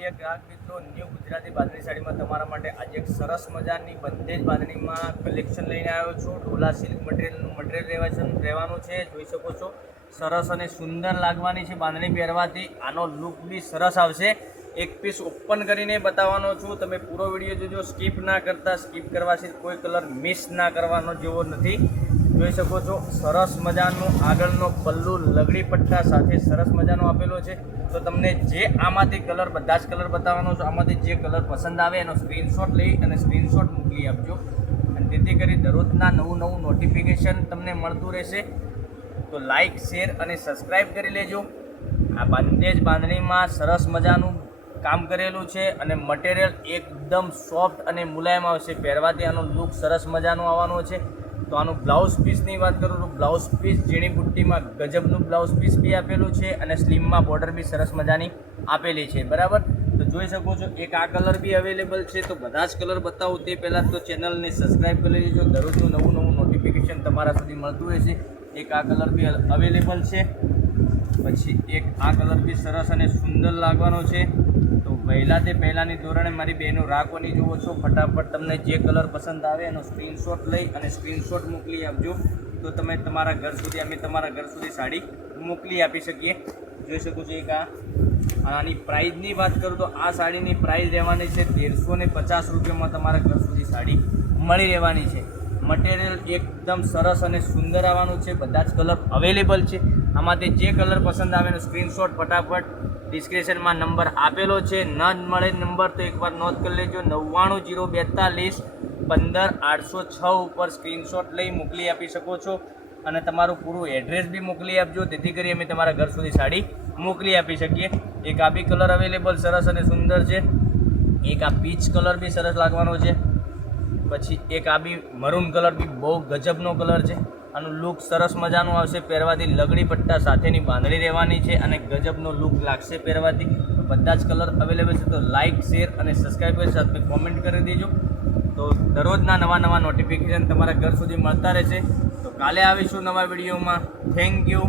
પ્રિય ગ્રાહક મિત્રો, ન્યૂ ગુજરાતી બાંધણી સાડીમાં તમારા માટે આજે એક સરસ મજાની બંધેજ બાંધણીમાં કલેક્શન લઈને આવ્યો છું. ડોલા સિલ્ક મટીરિયલ રહેવાનું છે. જોઈ શકો છો, સરસ અને સુંદર લાગવાની છે બાંધણી પહેરવાથી. આનો લુક બી સરસ આવશે. એક પીસ ઓપન કરીને બતાવવાનો છું. તમે પૂરો વિડીયો જોજો, સ્કીપ ના કરતા. સ્કીપ કરવાથી કોઈ કલર મિસ ના કરવાનો જેવો નથી. જોઈ શકો છો, સરસ મજાનો આગળનો પલ્લુ લગડી પટ્ટા સાથે સરસ મજાનો આપેલો છે. તો તમને જે આમાંથી કલર, બધા જ કલર બતાવવાનો છે. આમાંથી જે કલર પસંદ આવે એનો સ્ક્રીનશોટ લઈ અને સ્ક્રીનશોટ મોકલી આપજો. અને જેથી કરી દરરોજના નવું નોટિફિકેશન તમને મળતું રહેશે. તો લાઇક, શેર અને સબસ્ક્રાઈબ કરી લેજો. આ બંધેજ બાંધણીમાં સરસ મજાનું કામ કરેલું છે અને મટીરિયલ એકદમ સોફ્ટ અને મુલાયમ આવશે. પહેરવાથી આનો લુક સરસ મજાનો આવવાનો છે. તો આનું બ્લાઉઝ પીસની વાત કરું તો બ્લાઉઝ પીસ ઝીણી બુટ્ટીમાં ગજબનું બ્લાઉઝ પીસ બી આપેલું છે અને સ્લીમમાં બોર્ડર બી સરસ મજાની આપેલી છે. બરાબર, તો જોઈ શકો છો એક આ કલર બી અવેલેબલ છે. તો બધા જ કલર બતાવું તે પહેલાં તો ચેનલને સબસ્ક્રાઈબ કરી લેજો. દરરોજનું નવું નોટિફિકેશન તમારા સુધી મળતું રહેશે. એક આ કલર બી અવેલેબલ છે. પછી એક આ કલર બી સરસ અને સુંદર લાગવાનો છે. તો પહેલાંની ધોરણે મારી બહેનો રાખવાની જુઓ છો. ફટાફટ તમને જે કલર પસંદ આવે એનો સ્ક્રીનશોટ લઈ અને સ્ક્રીનશોટ મોકલી આપજો. તો તમે તમારા ઘર સુધી, અમે તમારા ઘર સુધી સાડી મોકલી આપી શકીએ. જોઈ શકો છો એક આની પ્રાઇઝની વાત કરું તો આ સાડીની પ્રાઇસ રહેવાની છે 1,350 રૂપિયામાં તમારા ઘર સુધી સાડી મળી રહેવાની છે. મટીરિયલ એકદમ સરસ અને સુંદર આવવાનું છે. બધા જ કલર અવેલેબલ છે. આમાંથી જે કલર પસંદ આવે એનો સ્ક્રીનશોટ ફટાફટ ડિસ્ક્રિપ્શનમાં નંબર આપેલો છે. ન મળે નંબર તો એકવાર નોંધ કરી લેજો. 9902415806 ઉપર સ્ક્રીનશોટ લઈ મોકલી આપી શકો છો. અને તમારું પૂરું એડ્રેસ બી મોકલી આપજો, જેથી કરી અમે તમારા ઘર સુધી સાડી મોકલી આપી શકીએ. એક આ બી કલર અવેલેબલ સરસ અને સુંદર છે. એક આ પીચ કલર બી સરસ લાગવાનો છે. પછી એક આ બી મરૂન કલર બી બહુ ગજબનો કલર છે. આનું લુક સરસ મજાનું આવશે. પહેરવાથી લગડી પટ્ટા સાથેની બાંધણી રહેવાની છે અને ગજબનો લુક લાગશે પહેરવાથી. તો બધા જ કલર અવેલેબલ છે. તો લાઇક, શેર અને સબસ્ક્રાઈબ કરી સાથે કોમેન્ટ કરી દેજો. તો દરરોજના નવા નોટિફિકેશન તમારા ઘર સુધી મળતા રહેશે. તો કાલે આવીશું નવા વિડીયોમાં. Thank you.